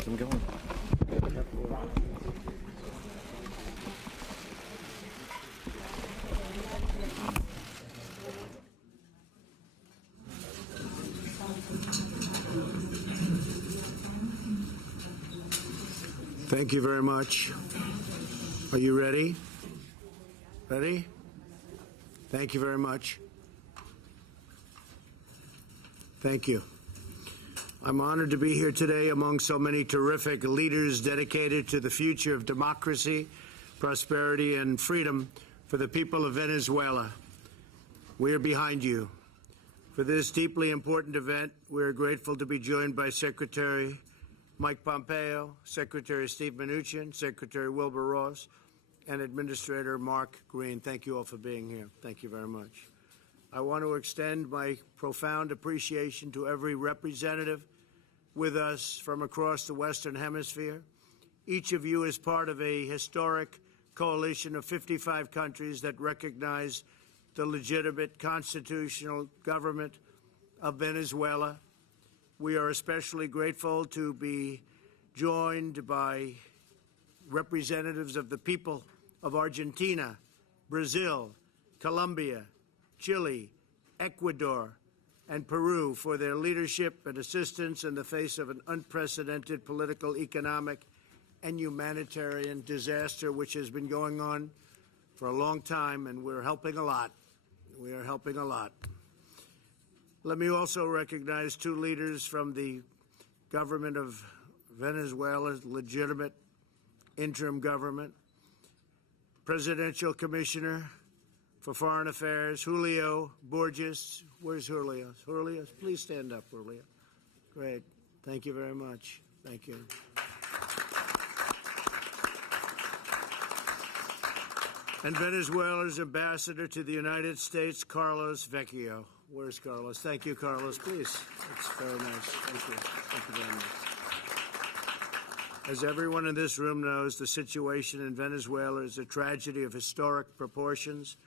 How's them going? Thank you very much. Are you ready? Ready? Thank you very much. Thank you. I'm honored to be here today among so many terrific leaders dedicated to the future of democracy, prosperity, and freedom for the people of Venezuela. We are behind you. For this deeply important event, we are grateful to be joined by Secretary Mike Pompeo, Secretary Steve Mnuchin, Secretary Wilbur Ross, and Administrator Mark Green. Thank you all for being here. Thank you very much. I want to extend my profound appreciation to every representative with us from across the Western Hemisphere. Each of you is part of a historic coalition of 55 countries that recognize the legitimate constitutional government of Venezuela. We are especially grateful to be joined by representatives of the people of Argentina, Brazil, Colombia, Chile, Ecuador, and Peru for their leadership and assistance in the face of an unprecedented political, economic, and humanitarian disaster which has been going on for a long time, and we're helping a lot. We are helping a lot. Let me also recognize two leaders from the government of Venezuela's legitimate interim government. Presidential Commissioner for Foreign Affairs, Julio Borges. Where's Julio? Julio, please stand up, Julio. Great. Thank you very much. Thank you. And Venezuela's ambassador to the United States, Carlos Vecchio. Where's Carlos? Thank you, Carlos. Please. That's very nice. Thank you. Thank you very much. As everyone in this room knows, the situation in Venezuela is a tragedy of historic proportions.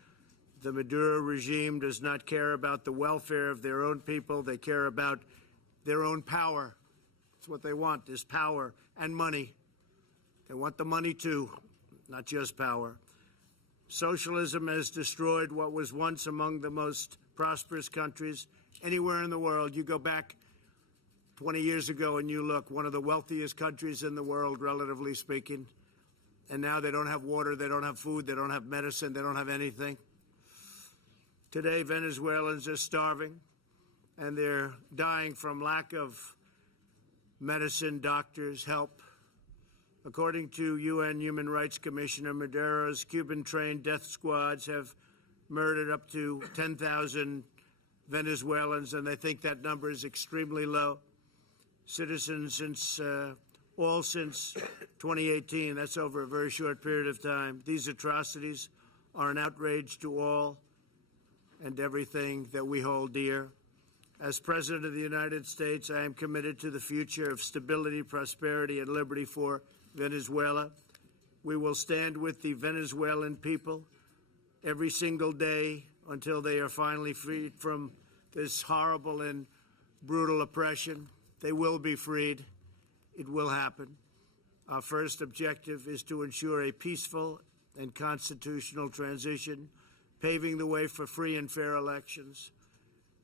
The Maduro regime does not care about the welfare of their own people. They care about their own power. That's what they want, is power and money. They want the money too, not just power. Socialism has destroyed what was once among the most prosperous countries anywhere in the world. You go back 20 years ago and you look, one of the wealthiest countries in the world, relatively speaking, and now they don't have water, they don't have food, they don't have medicine, they don't have anything. Today, Venezuelans are starving, and they're dying from lack of medicine, doctors, help. According to UN Human Rights Commissioner, Maduro's Cuban-trained death squads have murdered up to 10,000 Venezuelans, and they think that number is extremely low. Citizens since 2018. That's over a very short period of time. These atrocities are an outrage to all and everything that we hold dear. As President of the United States, I am committed to the future of stability, prosperity, and liberty for Venezuela. We will stand with the Venezuelan people every single day until they are finally freed from this horrible and brutal oppression. They will be freed. It will happen. Our first objective is to ensure a peaceful and constitutional transition, paving the way for free and fair elections.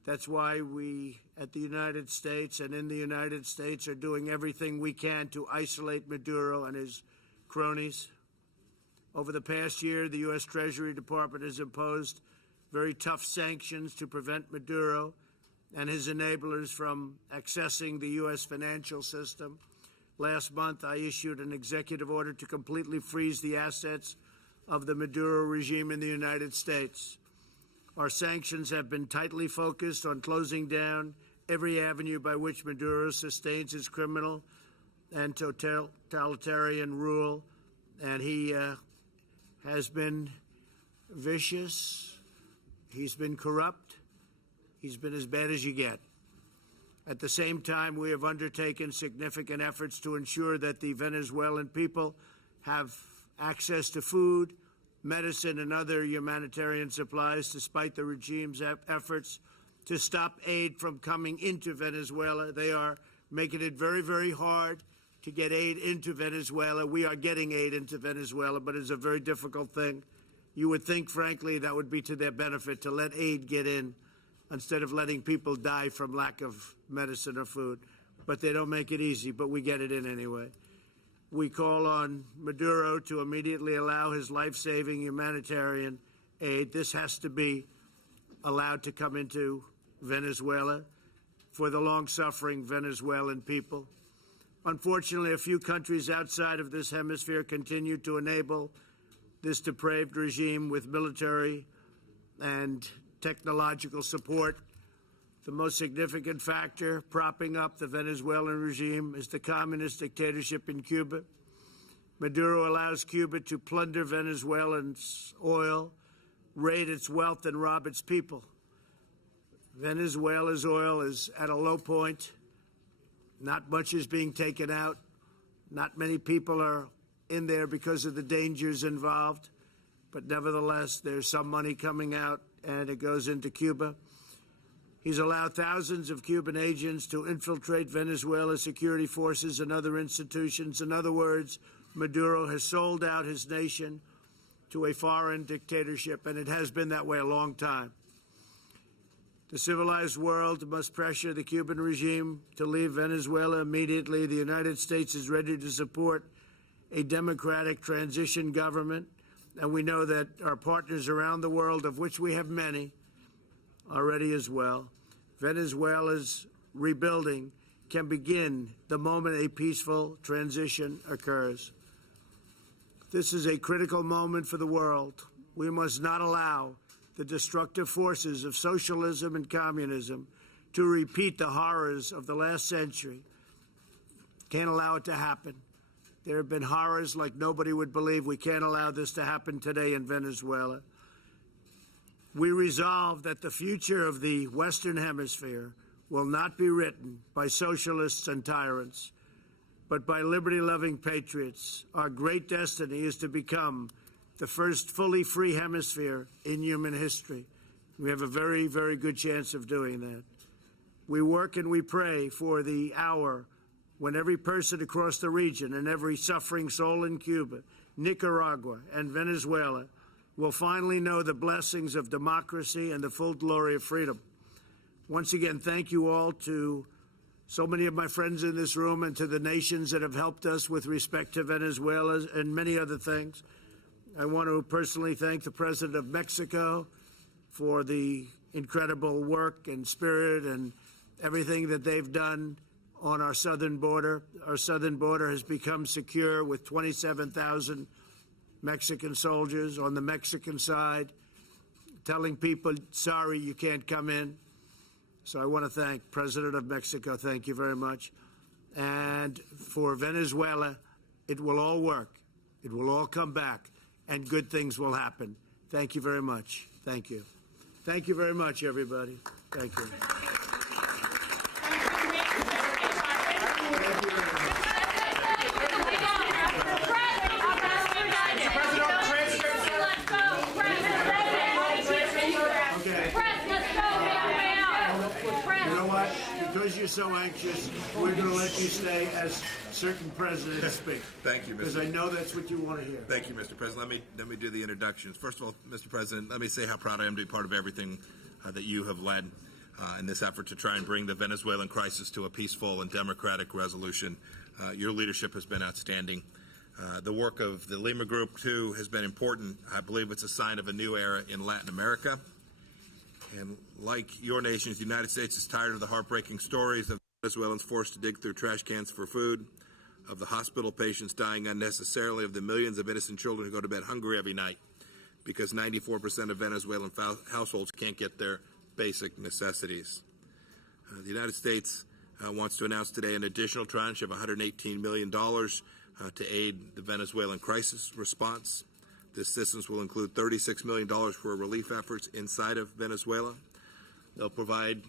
That's why we at the United States and in the United States are doing everything we can to isolate Maduro and his cronies. Over the past year, the U.S. Treasury Department has imposed very tough sanctions to prevent Maduro and his enablers from accessing the U.S. financial system. Last month, I issued an executive order to completely freeze the assets of the Maduro regime in the United States. Our sanctions have been tightly focused on closing down every avenue by which Maduro sustains his criminal and totalitarian rule, and he has been vicious, he's been corrupt, he's been as bad as you get. At the same time, we have undertaken significant efforts to ensure that the Venezuelan people have access to food, medicine, and other humanitarian supplies, despite the regime's efforts to stop aid from coming into Venezuela. They are making it very, very hard to get aid into Venezuela. We are getting aid into Venezuela, but it's a very difficult thing. You would think, frankly, that would be to their benefit to let aid get in instead of letting people die from lack of medicine or food. But they don't make it easy, but we get it in anyway. We call on Maduro to immediately allow his life-saving humanitarian aid. This has to be allowed to come into Venezuela for the long-suffering Venezuelan people. Unfortunately, a few countries outside of this hemisphere continue to enable this depraved regime with military and technological support. The most significant factor propping up the Venezuelan regime is the communist dictatorship in Cuba. Maduro allows Cuba to plunder Venezuelans' oil, raid its wealth, and rob its people. Venezuela's oil is at a low point. Not much is being taken out. Not many people are in there because of the dangers involved. But nevertheless, there's some money coming out, and it goes into Cuba. He's allowed thousands of Cuban agents to infiltrate Venezuela's security forces and other institutions. In other words, Maduro has sold out his nation to a foreign dictatorship, and it has been that way a long time. The civilized world must pressure the Cuban regime to leave Venezuela immediately. The United States is ready to support a democratic transition government, and we know that our partners around the world, of which we have many, are ready as well. Venezuela's rebuilding can begin the moment a peaceful transition occurs. This is a critical moment for the world. We must not allow the destructive forces of socialism and communism to repeat the horrors of the last century. Can't allow it to happen. There have been horrors like nobody would believe. We can't allow this to happen today in Venezuela. We resolve that the future of the Western Hemisphere will not be written by socialists and tyrants, but by liberty-loving patriots. Our great destiny is to become the first fully free hemisphere in human history. We have a very, very good chance of doing that. We work and we pray for the hour when every person across the region and every suffering soul in Cuba, Nicaragua, and Venezuela will finally know the blessings of democracy and the full glory of freedom. Once again, thank you all to so many of my friends in this room and to the nations that have helped us with respect to Venezuela and many other things. I want to personally thank the President of Mexico for the incredible work and spirit and everything that they've done on our southern border. Our southern border has become secure with 27,000 Mexican soldiers on the Mexican side, telling people, sorry, you can't come in. So I want to thank President of Mexico. Thank you very much. And for Venezuela, it will all work. It will all come back, and good things will happen. Thank you very much. Thank you. Thank you very much, everybody. Thank you. Because you're so anxious, we're going to let you stay as certain presidents speak. Thank you, Mr. Because I know that's what you want to hear. Thank you, Mr. President. Let me do the introductions. First of all, Mr. President, let me say how proud I am to be part of everything that you have led in this effort to try and bring the Venezuelan crisis to a peaceful and democratic resolution. Your leadership has been outstanding. The work of the Lima Group, too, has been important. I believe it's a sign of a new era in Latin America. And like your nations, the United States is tired of the heartbreaking stories of Venezuelans forced to dig through trash cans for food, of the hospital patients dying unnecessarily, of the millions of innocent children who go to bed hungry every night because 94% of Venezuelan households can't get their basic necessities. The United States wants to announce today an additional tranche of $118 million to aid the Venezuelan crisis response. This assistance will include $36 million for relief efforts inside of Venezuela. They'll provide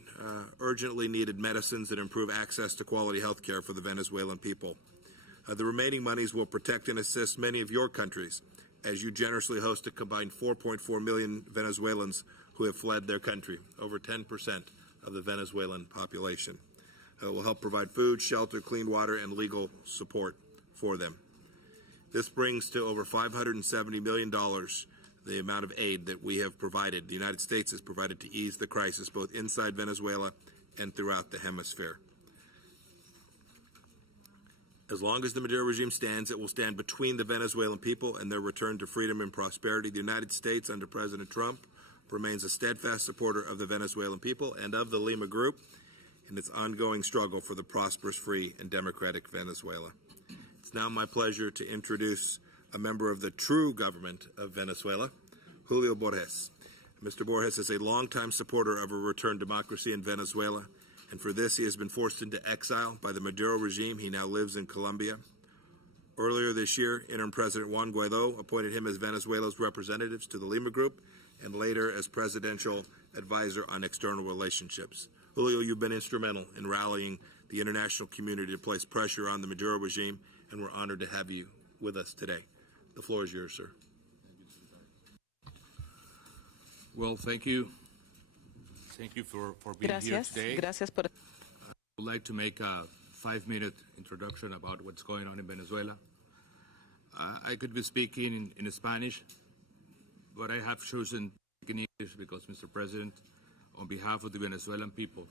urgently needed medicines that improve access to quality health care for the Venezuelan people. The remaining monies will protect and assist many of your countries as you generously host a combined 4.4 million Venezuelans who have fled their country, over 10% of the Venezuelan population. will help provide food, shelter, clean water, and legal support for them. This brings to over $570 million the amount of aid that we have provided, the United States has provided to ease the crisis both inside Venezuela and throughout the hemisphere. As long as the Maduro regime stands, it will stand between the Venezuelan people and their return to freedom and prosperity. The United States, under President Trump, remains a steadfast supporter of the Venezuelan people and of the Lima Group in its ongoing struggle for the prosperous, free, and democratic Venezuela. It's now my pleasure to introduce a member of the true government of Venezuela, Julio Borges. Mr. Borges is a longtime supporter of a returned democracy in Venezuela, and for this he has been forced into exile by the Maduro regime. He now lives in Colombia. Earlier this year, interim President Juan Guaidó appointed him as Venezuela's representatives to the Lima Group and later as presidential advisor on external relationships. Julio, you've been instrumental in rallying the international community to place pressure on the Maduro regime, and we're honored to have you with us today. The floor is yours, sir. Well, thank you. Thank you for being here today. Gracias por... I would like to make a 5-minute introduction about what's going on in Venezuela. I could be speaking in Spanish, but I have chosen in English because, Mr. President, on behalf of the Venezuelan people,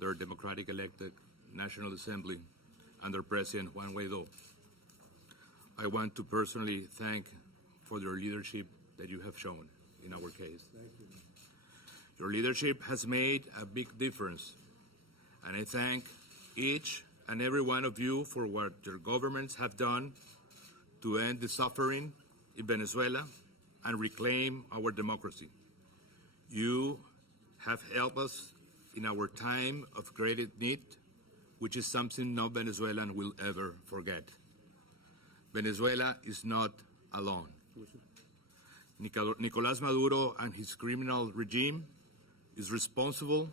their democratic elected National Assembly, and their President Juan Guaidó, I want to personally thank for your leadership that you have shown in our case. Thank you. Your leadership has made a big difference, and I thank each and every one of you for what your governments have done to end the suffering in Venezuela and reclaim our democracy. You have helped us in our time of greatest need, which is something no Venezuelan will ever forget. Venezuela is not alone. Nicolás Maduro and his criminal regime is responsible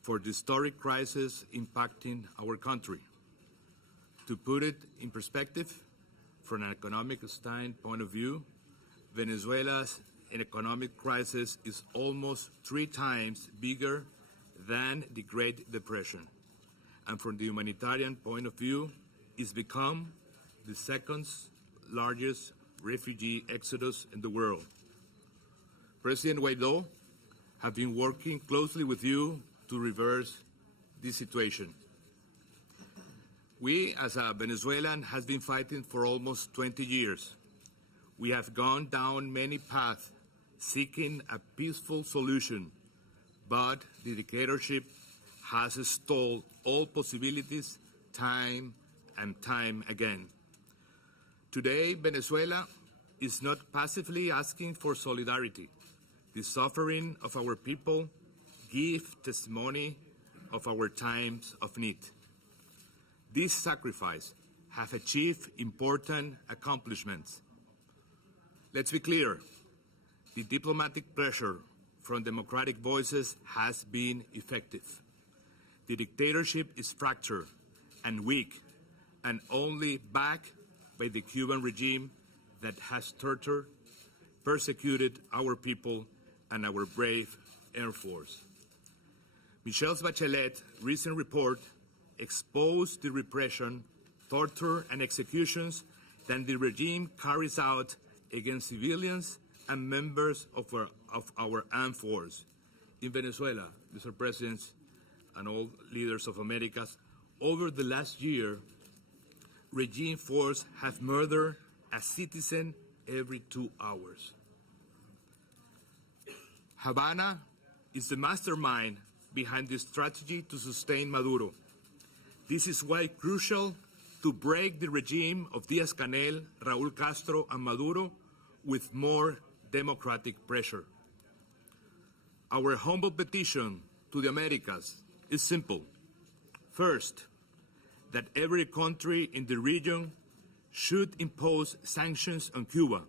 for the historic crisis impacting our country. To put it in perspective, from an economic standpoint of view, Venezuela's economic crisis is almost 3 times bigger than the Great Depression. And from the humanitarian point of view, it's become the second largest refugee exodus in the world. President Guaidó has been working closely with you to reverse this situation. We, as a Venezuelan, have been fighting for almost 20 years. We have gone down many paths seeking a peaceful solution, but the dictatorship has stalled all possibilities time and time again. Today, Venezuela is not passively asking for solidarity. The suffering of our people gives testimony of our times of need. This sacrifice have achieved important accomplishments. Let's be clear, the diplomatic pressure from democratic voices has been effective. The dictatorship is fractured and weak, and only backed by the Cuban regime that has tortured, persecuted our people and our brave Air Force. Michelle Bachelet's recent report exposed the repression, torture, and executions that the regime carries out against civilians and members of our armed force. In Venezuela, Mr. President, and all leaders of Americas, over the last year, regime force have murdered a citizen every 2 hours. Havana is the mastermind behind the strategy to sustain Maduro. This is why it's crucial to break the regime of Díaz-Canel, Raúl Castro, and Maduro with more democratic pressure. Our humble petition to the Americas is simple. First, that every country in the region should impose sanctions on Cuba.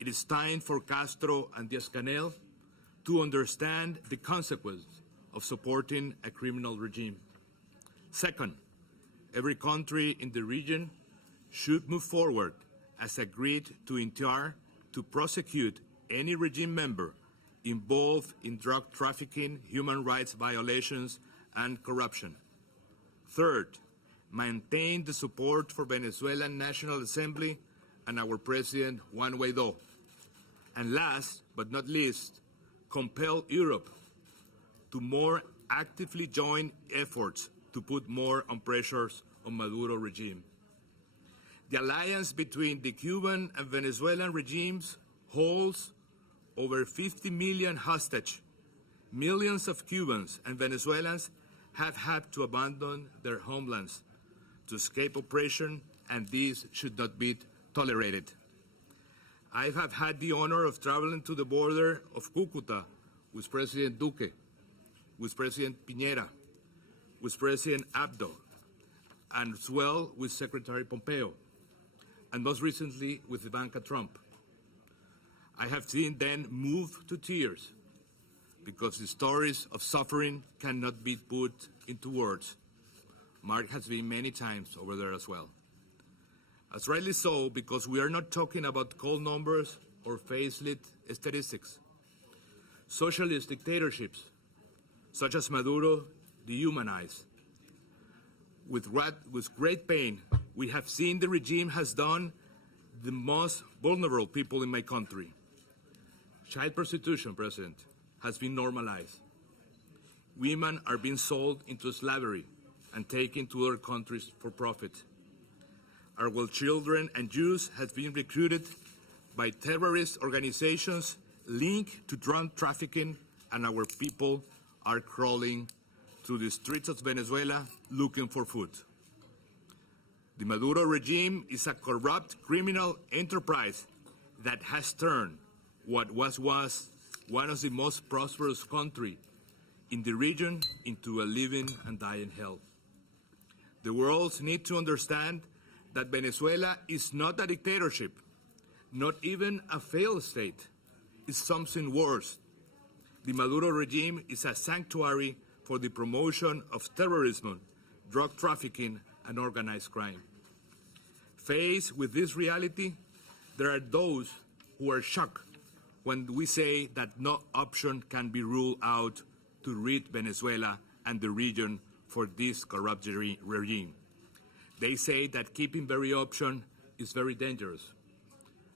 It is time for Castro and Díaz-Canel to understand the consequence of supporting a criminal regime. Second, every country in the region should move forward as agreed to INTAR to prosecute any regime member involved in drug trafficking, human rights violations, and corruption. Third, maintain the support for Venezuelan National Assembly and our President Juan Guaidó. And last but not least, compel Europe to more actively join efforts to put more on pressures on Maduro regime. The alliance between the Cuban and Venezuelan regimes holds over 50 million hostage. Millions of Cubans and Venezuelans have had to abandon their homelands to escape oppression, and this should not be tolerated. I have had the honor of traveling to the border of Cúcuta with President Duque, with President Piñera, with President Abdo, and as well with Secretary Pompeo, and most recently with Ivanka Trump. I have seen them moved to tears because the stories of suffering cannot be put into words. Mark has been many times over there as well. As rightly so, because we are not talking about cold numbers or faceless statistics. Socialist dictatorships, such as Maduro, dehumanize. With great pain, we have seen the regime has done the most vulnerable people in my country. Child prostitution, President, has been normalized. Women are being sold into slavery and taken to other countries for profit. Our children and youth have been recruited by terrorist organizations linked to drug trafficking, and our people are crawling through the streets of Venezuela looking for food. The Maduro regime is a corrupt criminal enterprise that has turned what was one of the most prosperous countries in the region into a living and dying hell. The world needs to understand that Venezuela is not a dictatorship, not even a failed state. It's something worse. The Maduro regime is a sanctuary for the promotion of terrorism, drug trafficking, and organized crime. Faced with this reality, there are those who are shocked when we say that no option can be ruled out to rid Venezuela and the region for this corrupt regime. They say that keeping very option is very dangerous.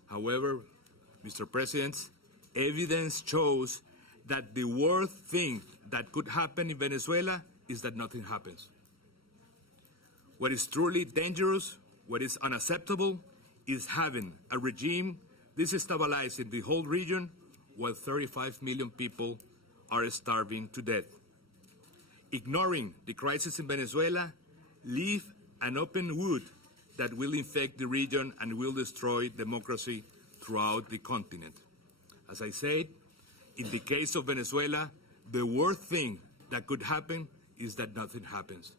However, Mr. President, evidence shows that the worst thing that could happen in Venezuela is that nothing happens. What is truly dangerous, what is unacceptable, is having a regime destabilizing the whole region while 35 million people are starving to death. Ignoring the crisis in Venezuela leaves an open wound that will infect the region and will destroy democracy throughout the continent. As I said, in the case of Venezuela, the worst thing that could happen is that nothing happens.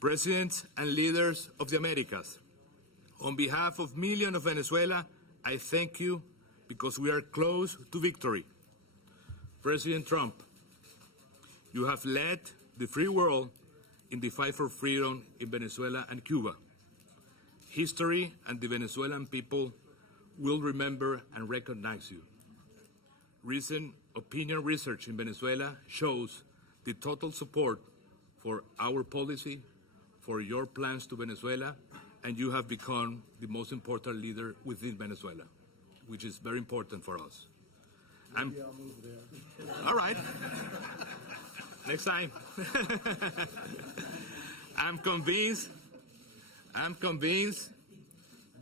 Presidents and leaders of the Americas, on behalf of millions of Venezuela, I thank you because we are close to victory. President Trump, you have led the free world in the fight for freedom in Venezuela and Cuba. History and the Venezuelan people will remember and recognize you. Recent opinion research in Venezuela shows the total support for our policy, for your plans to Venezuela, and you have become the most important leader within Venezuela, which is very important for us. Maybe I'll move there. All right. Next time. I'm convinced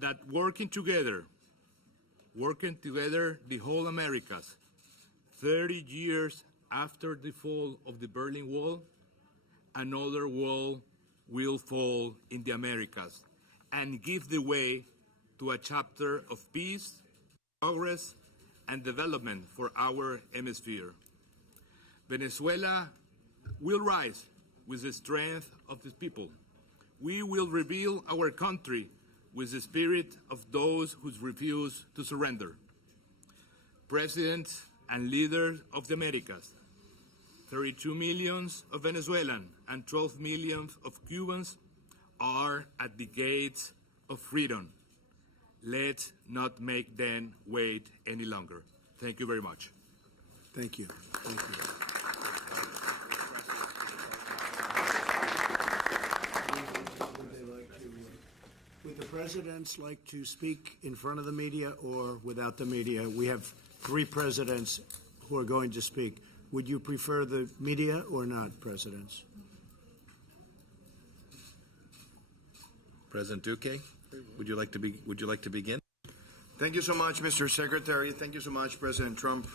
that working together, the whole Americas, 30 years after the fall of the Berlin Wall, another wall will fall in the Americas and give the way to a chapter of peace, progress, and development for our hemisphere. Venezuela will rise with the strength of the people. We will rebuild our country with the spirit of those who refuse to surrender. Presidents and leaders of the Americas, 32 million of Venezuelans and 12 million of Cubans are at the gates of freedom. Let's not make them wait any longer. Thank you very much. Thank you. Thank you. presidents like to speak in front of the media or without the media? We have 3 presidents who are going to speak. Would you prefer the media or not, presidents? President Duque, would you like to begin? Thank you so much, Mr. Secretary. Thank you so much, President Trump,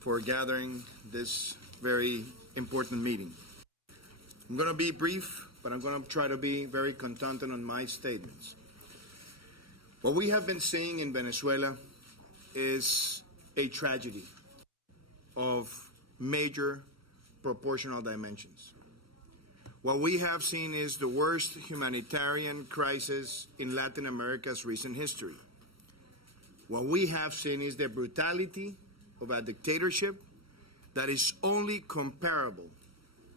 for gathering this very important meeting. I'm going to be brief, but I'm going to try to be very content on my statements. What we have been seeing in Venezuela is a tragedy of major proportional dimensions. What we have seen is the worst humanitarian crisis in Latin America's recent history. What we have seen is the brutality of a dictatorship that is only comparable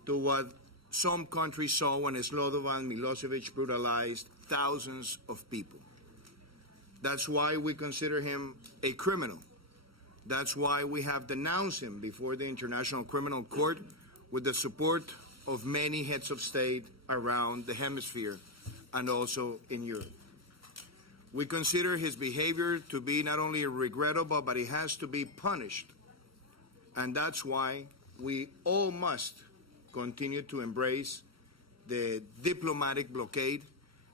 to what some countries saw when Slobodan Milosevic brutalized thousands of people. That's why we consider him a criminal. That's why we have denounced him before the International Criminal Court with the support of many heads of state around the hemisphere and also in Europe. We consider his behavior to be not only regrettable, but it has to be punished. And that's why we all must continue to embrace the diplomatic blockade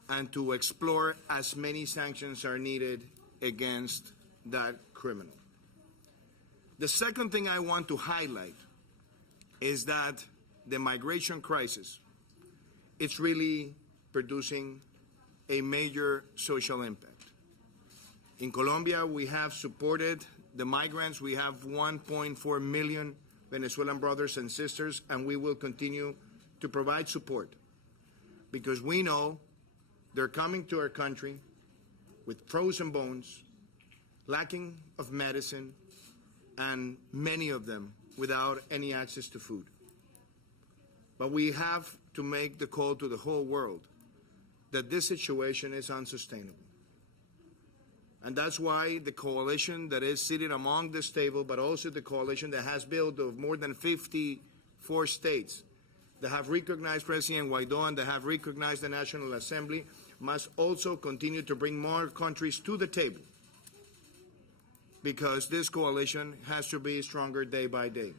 and to explore as many sanctions are needed against that criminal. The second thing I want to highlight is that the migration crisis, it's really producing a major social impact. In Colombia, we have supported the migrants. We have 1.4 million Venezuelan brothers and sisters, and we will continue to provide support because we know they're coming to our country with frozen bones, lacking of medicine, and many of them without any access to food. But we have to make the call to the whole world that this situation is unsustainable. And that's why the coalition that is seated among this table, but also the coalition that has built of more than 54 states that have recognized President Guaidó and that have recognized the National Assembly, must also continue to bring more countries to the table, because this coalition has to be stronger day by day.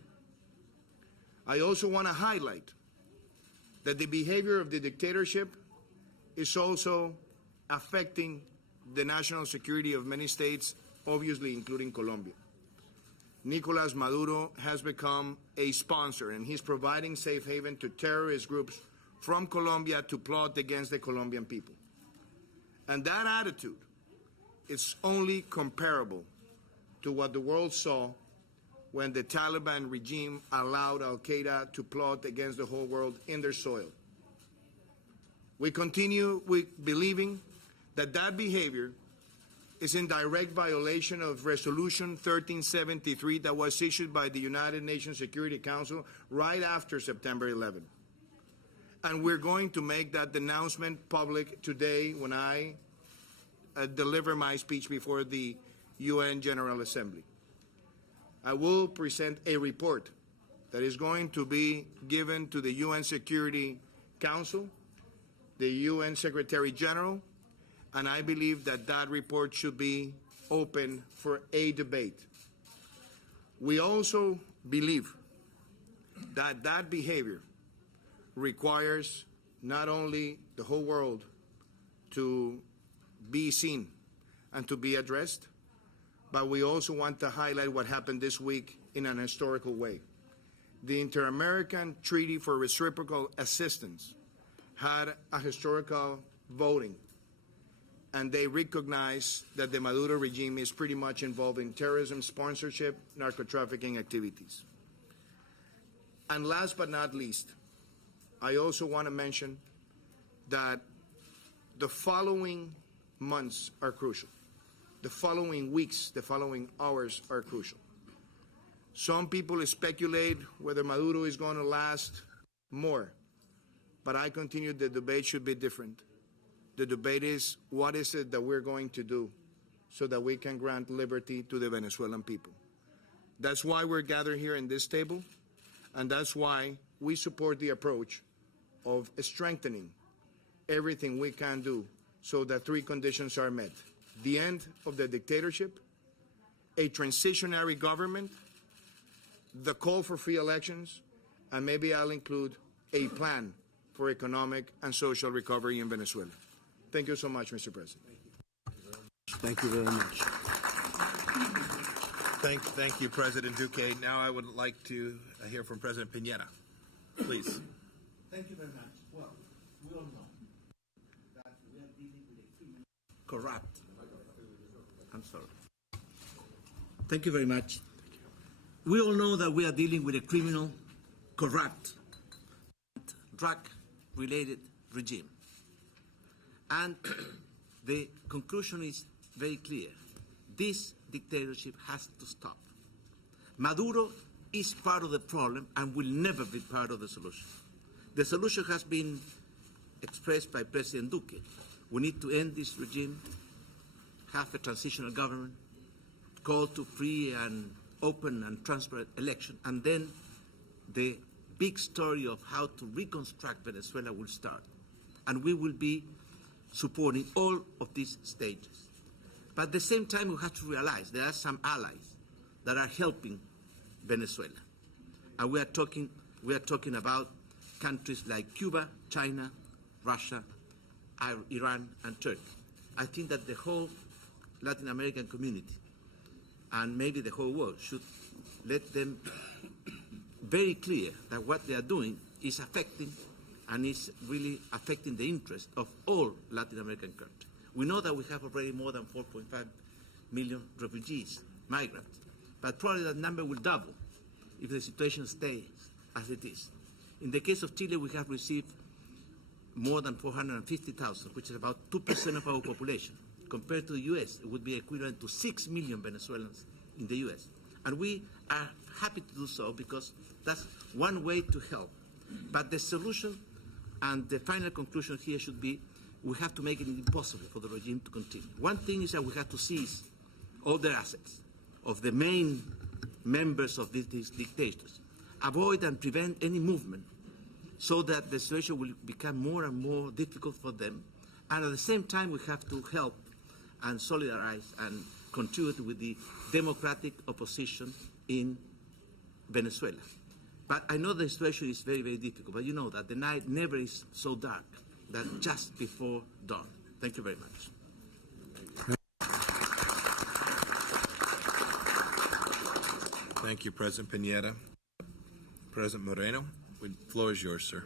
I also want to highlight that the behavior of the dictatorship is also affecting the national security of many states, obviously including Colombia. Nicolás Maduro has become a sponsor, and he's providing safe haven to terrorist groups from Colombia to plot against the Colombian people. And that attitude is only comparable to what the world saw when the Taliban regime allowed al-Qaeda to plot against the whole world in their soil. We continue with believing that that behavior is in direct violation of Resolution 1373 that was issued by the United Nations Security Council right after September 11. And we're going to make that denouncement public today when I deliver my speech before the UN General Assembly. I will present a report that is going to be given to the UN Security Council, the UN Secretary General, and I believe that that report should be open for a debate. We also believe that that behavior requires not only the whole world to be seen and to be addressed, but we also want to highlight what happened this week in an historical way. The Inter-American Treaty for Reciprocal Assistance had a historical voting, and they recognize that the Maduro regime is pretty much involved in terrorism, sponsorship, narco-trafficking activities. And last but not least, I also want to mention that the following months are crucial. The following weeks, the following hours are crucial. Some people speculate whether Maduro is going to last more, but I continue the debate should be different. The debate is, what is it that we're going to do so that we can grant liberty to the Venezuelan people? That's why we're gathered here in this table, and that's why we support the approach of strengthening everything we can do so that three conditions are met: the end of the dictatorship, a transitionary government, the call for free elections, and maybe I'll include a plan for economic and social recovery in Venezuela. Thank you so much, Mr. President. Thank you very much. Thank you, President Duque. Now I would like to hear from President Piñera. Please. Thank you very much. Well, we all know that we are dealing with a criminal, corrupt. I'm sorry. Thank you very much. We all know that we are dealing with a criminal, corrupt, drug-related regime. And the conclusion is very clear. This dictatorship has to stop. Maduro is part of the problem and will never be part of the solution. The solution has been expressed by President Duque. We need to end this regime, have a transitional government, call to free and open and transparent election, and then the big story of how to reconstruct Venezuela will start. And we will be supporting all of these stages. But at the same time, we have to realize there are some allies that are helping Venezuela. And we are talking about countries like Cuba, China, Russia, Iran, and Turkey. I think that the whole Latin American community and maybe the whole world should let them very clear that what they are doing is affecting and is really affecting the interest of all Latin American countries. We know that we have already more than 4.5 million refugees, migrants, but probably that number will double if the situation stays as it is. In the case of Chile, we have received more than 450,000, which is about 2% of our population. Compared to the U.S., it would be equivalent to 6 million Venezuelans in the U.S. And we are happy to do so because that's one way to help. But the solution and the final conclusion here should be we have to make it impossible for the regime to continue. One thing is that we have to seize all the assets of the main members of these dictators, avoid and prevent any movement so that the situation will become more and more difficult for them. And at the same time, we have to help and solidarize and contribute with the democratic opposition in Venezuela. But I know the situation is very, very difficult, but you know that the night never is so dark than just before dawn. Thank you very much. Thank you, President Piñera. President Moreno, the floor is yours, sir.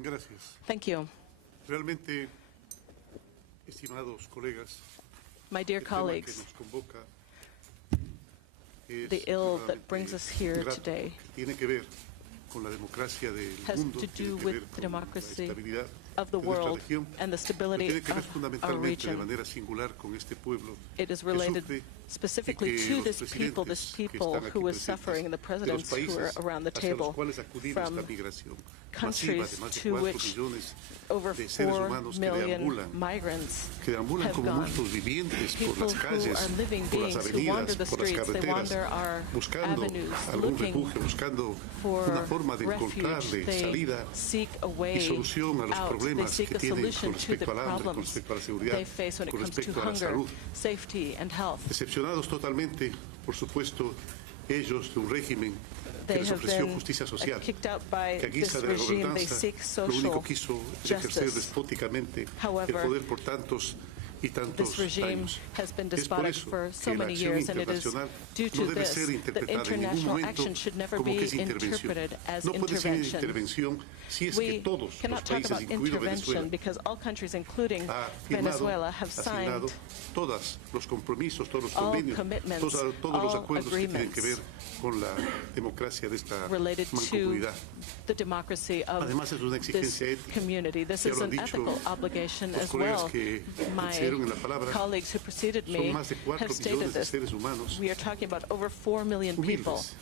Gracias. Thank you. Realmente, estimados colegas, My dear el tema que colleagues, nos convoca es the ill that brings verdaderamente us here grato, today que tiene que ver con la democracia del has mundo, to tiene do que ver with the con la democracy estabilidad of the de nuestra world región, and the pero stability tiene que ver of our fundamentalmente de region. manera singular con este pueblo It is que related sufre specifically y que to los this people presidentes que están aquí who is presentes suffering, the de los presidents who are países around the hacia los table cuales acudimos from esta migración masiva countries de más de to 4 which millones over de seres 4 humanos que million deambulan migrants deambulan have como gone. muertos vivientes por People las who calles, are living por las beings who wander avenidas, the por las streets, they carreteras, wander our buscando avenues, algún looking refugio, buscando for una forma de encontrar refuge. de They salida seek a y way solución a los out. They problemas seek que a tienen solution con to the respecto al hambre, con problems respecto a la seguridad, they face when it con comes to respecto a la hunger, salud. safety, and health. Decepcionados totalmente, por supuesto, ellos de un régimen que They les have ofreció been justicia social, kicked out by que a this guisa de la regime. They gobernanza seek lo único social que hizo es ejercer justice. despóticamente el However, poder por tantos y tantos this regime años. has been Es por despotic eso for so que la many acción years, and it is internacional due no to debe this ser that interpretada en ningún international momento action should never como que be es intervención. interpreted as No puede ser intervention. intervención si es que We todos los cannot talk países, about incluido Venezuela, intervention because all countries, including ha Venezuela, have asignado signed todos los compromisos, todos los all convenios, commitments, todos los all acuerdos que tienen que ver agreements con la democracia de esta related to mancomunidad. the democracy of Además, es una this exigencia ética. community. This Ya is lo han an dicho ethical obligation los as colegas well. que My antecedieron en la palabra. colleagues who preceded Son me más de 4 have stated millones de this. seres humanos We are talking about over 4 million people humildes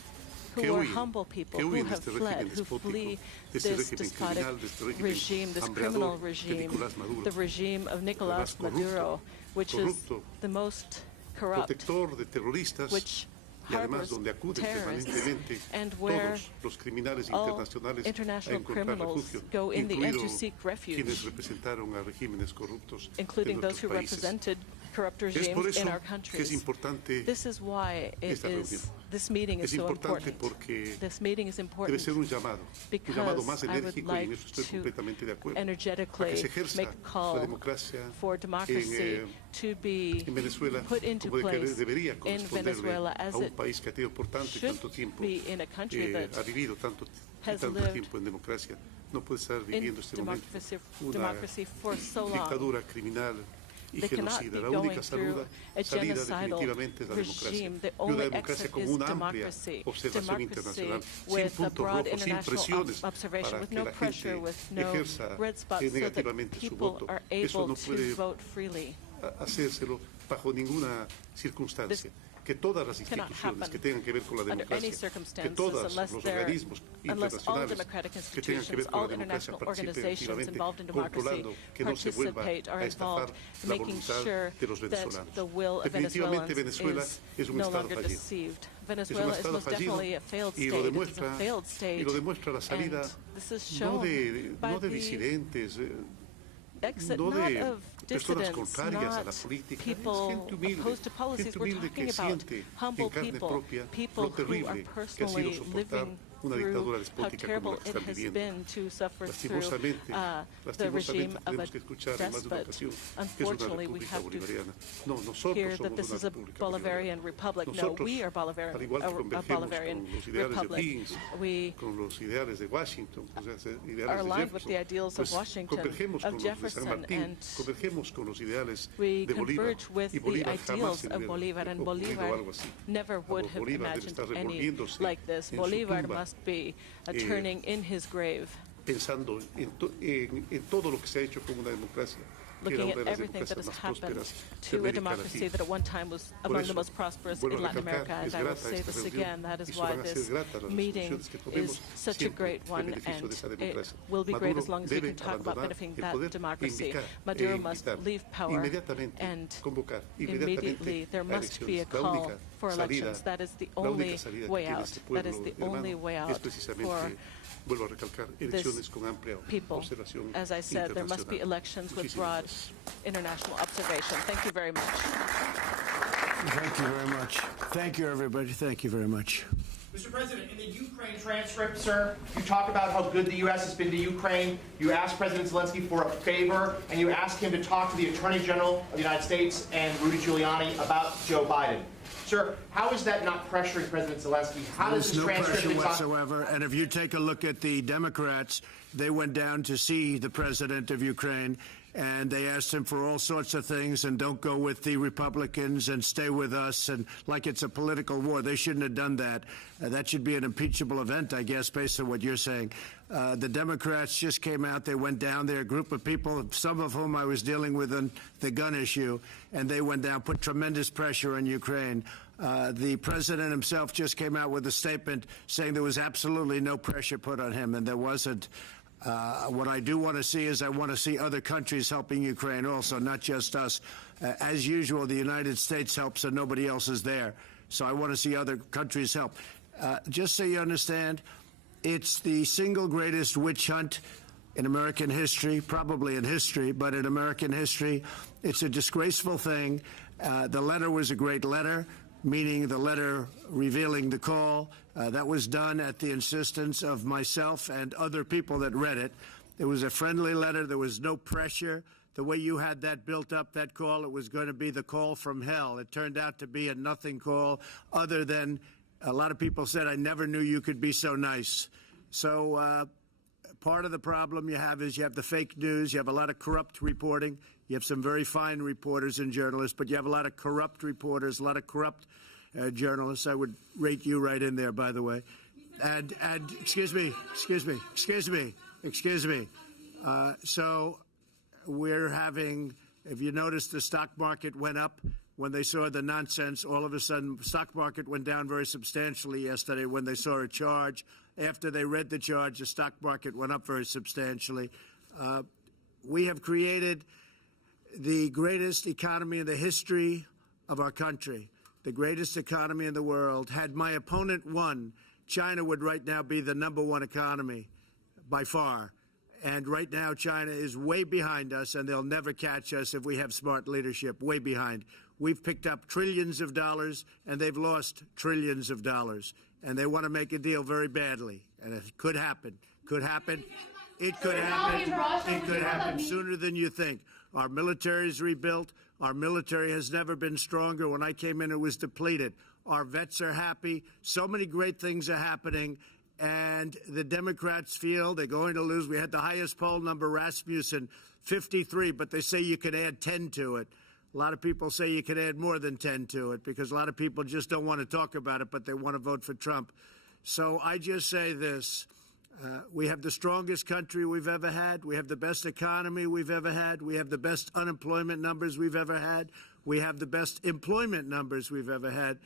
que who are huyen, humble people, que who huyen de have este fled, régimen who despótico, flee de este this régimen despotic criminal, de este régimen regime, this hambreador criminal de regime, Nicolás Maduro, the regime of Nicolás corrupto, Maduro, which is corrupto, the most corrupt, protector de terroristas which y además harbors donde acuden terrorists permanentemente and where todos los criminales all internacionales a international encontrar criminals refugio, go in the end to incluidos seek refuge, quienes representaron a regímenes corruptos de including those who nuestros países. represented corrupt Es por regimes eso in our que es countries. importante This is why esta reunión. this meeting is Es so importante important. porque This meeting is debe important ser un llamado más because I would enérgico, y like en eso estoy to completamente de acuerdo, para que energetically se ejerza make a la call democracia for democracy to be en Venezuela put into como place debería in corresponderle Venezuela as a un it país que ha tenido por tanto y should tanto tiempo, be in a country that ha vivido tanto has tanto lived tiempo en democracia. No puede estar in viviendo este momento una democracy for so long. dictadura criminal y They cannot genocida. be La going única through a salida genocidal definitivamente es la democracia. regime. The Y una only democracia exit con is una amplia democracy. observación Democracy internacional, sin with a puntos broad rojos, sin international presiones, observation, para with que no la pressure, gente with no ejerza red spots, so that negativamente su people voto. are Eso able no to puede vote freely. hacérselo bajo ninguna circunstancia. Que todas las Cannot instituciones happen que tengan que ver con la under any democracia, que circumstances todos unless los they're- organismos unless all internacionales democratic que tengan que ver institutions, con all la democracia international participen organizations activamente, involved in democracy controlando que no se vuelva participate, are a estafar involved, la making voluntad sure de los that venezolanos. the will of Definitivamente Venezuelans Venezuela es un no estado longer fallido. deceived. Es un Venezuela is estado most fallido definitely a failed y state. lo It is a demuestra, failed state. la salida And this is no shown by no de the disidentes, exit no not de of personas dissidents, contrarias a la not política, es people gente humilde, opposed to policies. gente We're humilde talking que about siente humble en carne people, propia people lo who are terrible que ha sido personally soportar living una through dictadura how despótica como terrible la que it están has viviendo. been to suffer through the regime Lastimosamente of a tenemos que escuchar en más de una despot. ocasión que es una Unfortunately, we república have to bolivariana. No, nosotros hear that somos this una is a república Bolivarian bolivariana. republic. No, Nosotros, we are al igual que a convergemos Bolivarian con los ideales de republic. Prince, We con los ideales de Washington, con los are ideales de aligned with the Jefferson, ideals of pues Washington, convergemos of con los de San Jefferson, Martín, and convergemos con los ideales we de Bolívar, converge with y the Bolívar jamás ideals se of hubiera Bolívar, and ocurrido Bolívar algo así. never would have Bolívar debe imagined estar any revolviéndose like this. en su Bolívar tumba, must be turning in his grave, pensando en todo lo que se ha hecho como una democracia, que era looking una at de las everything that democracias has más happened prósperas de to a América democracy Latina. that at one time was Por among eso, the most prosperous vuelvo a in Latin recalcar, America. es And I will grata say esta this reunión, again, that y is eso why van a ser this gratas las meeting decisiones que tomemos is such a siempre great en one, beneficio de and esa it democracia. will be great as long as we debe can talk about abandonar benefiting el that poder, democracy. invitar, Maduro must invitar leave power, inmediatamente, and convocar immediately there must be a elecciones. La call única for elections. salida, That is the la única only salida que way tiene out. este That is pueblo the only hermano way es out precisamente, for vuelvo a recalcar, elecciones con amplia people. observación As I said, there must be internacional. elections with Muchísimas broad gracias. international observation. Thank you very much. Thank you very much. Thank you, everybody. Thank you very much. Mr. President, in the Ukraine transcript, sir, you talk about how good the U.S. has been to Ukraine. You asked President Zelensky for a favor, and you asked him to talk to the Attorney General of the United States and Rudy Giuliani about Joe Biden. Sir, how is that not pressuring President Zelensky? How does There's this no transcript pressure exhaust? whatsoever. And if you take a look at the Democrats, they went down to see the president of Ukraine, and they asked him for all sorts of things, and don't go with the Republicans and stay with us, and like it's a political war. They shouldn't have done that. That should be an impeachable event, I guess, based on what you're saying. The Democrats just came out. They went down there, a group of people, some of whom I was dealing with on the gun issue, and they went down, put tremendous pressure on Ukraine. The president himself just came out with a statement saying there was absolutely no pressure put on him, and there wasn't. What I do want to see is I want to see other countries helping Ukraine also, not just us. As usual, the United States helps and nobody else is there. So I want to see other countries help. Just so you understand, it's the single greatest witch hunt in American history, probably in history, but in American history, it's a disgraceful thing. The letter was a great letter, meaning the letter revealing the call. That was done at the insistence of myself and other people that read it. It was a friendly letter. There was no pressure. The way you had that built up, that call, it was going to be the call from hell. It turned out to be a nothing call, other than a lot of people said, I never knew you could be so nice. So part of the problem you have is you have the fake news. You have a lot of corrupt reporting. You have some very fine reporters and journalists, but you have a lot of corrupt reporters, a lot of corrupt journalists. I would rate you right in there, by the way. And excuse me. So we're having, if you notice, the stock market went up when they saw the nonsense. All of a sudden, the stock market went down very substantially yesterday when they saw a charge. After they read the charge, the stock market went up very substantially. We have created the greatest economy in the history of our country. the greatest economy in the world. Had my opponent won, China would right now be the #1 economy by far. And right now, China is way behind us, and they'll never catch us if we have smart leadership, way behind. We've picked up trillions of dollars, and they've lost trillions of dollars. And they want to make a deal very badly. And it could happen. Could happen. It could happen. It could happen sooner than you think. Our military is rebuilt. Our military has never been stronger. When I came in, it was depleted. Our vets are happy. So many great things are happening. And the Democrats feel they're going to lose. We had the highest poll number, Rasmussen, 53, but they say you can add 10 to it. A lot of people say you can add more than 10 to it because a lot of people just don't want to talk about it, but they want to vote for Trump. So I just say this. We have the strongest country we've ever had. We have the best economy we've ever had. We have the best unemployment numbers we've ever had. We have the best employment numbers we've ever had.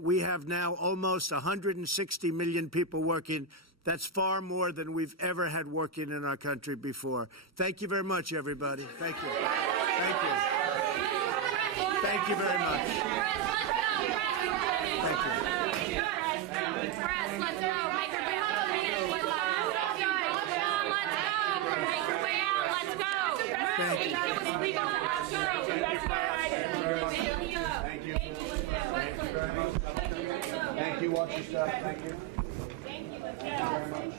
We have now almost 160 million people working. That's far more than we've ever had working in our country before. Thank you very much, everybody. Thank you. Thank you. Thank you very much. Thank you. Thank you. Thank you. Watch your stuff. Thank you. Thank you very much.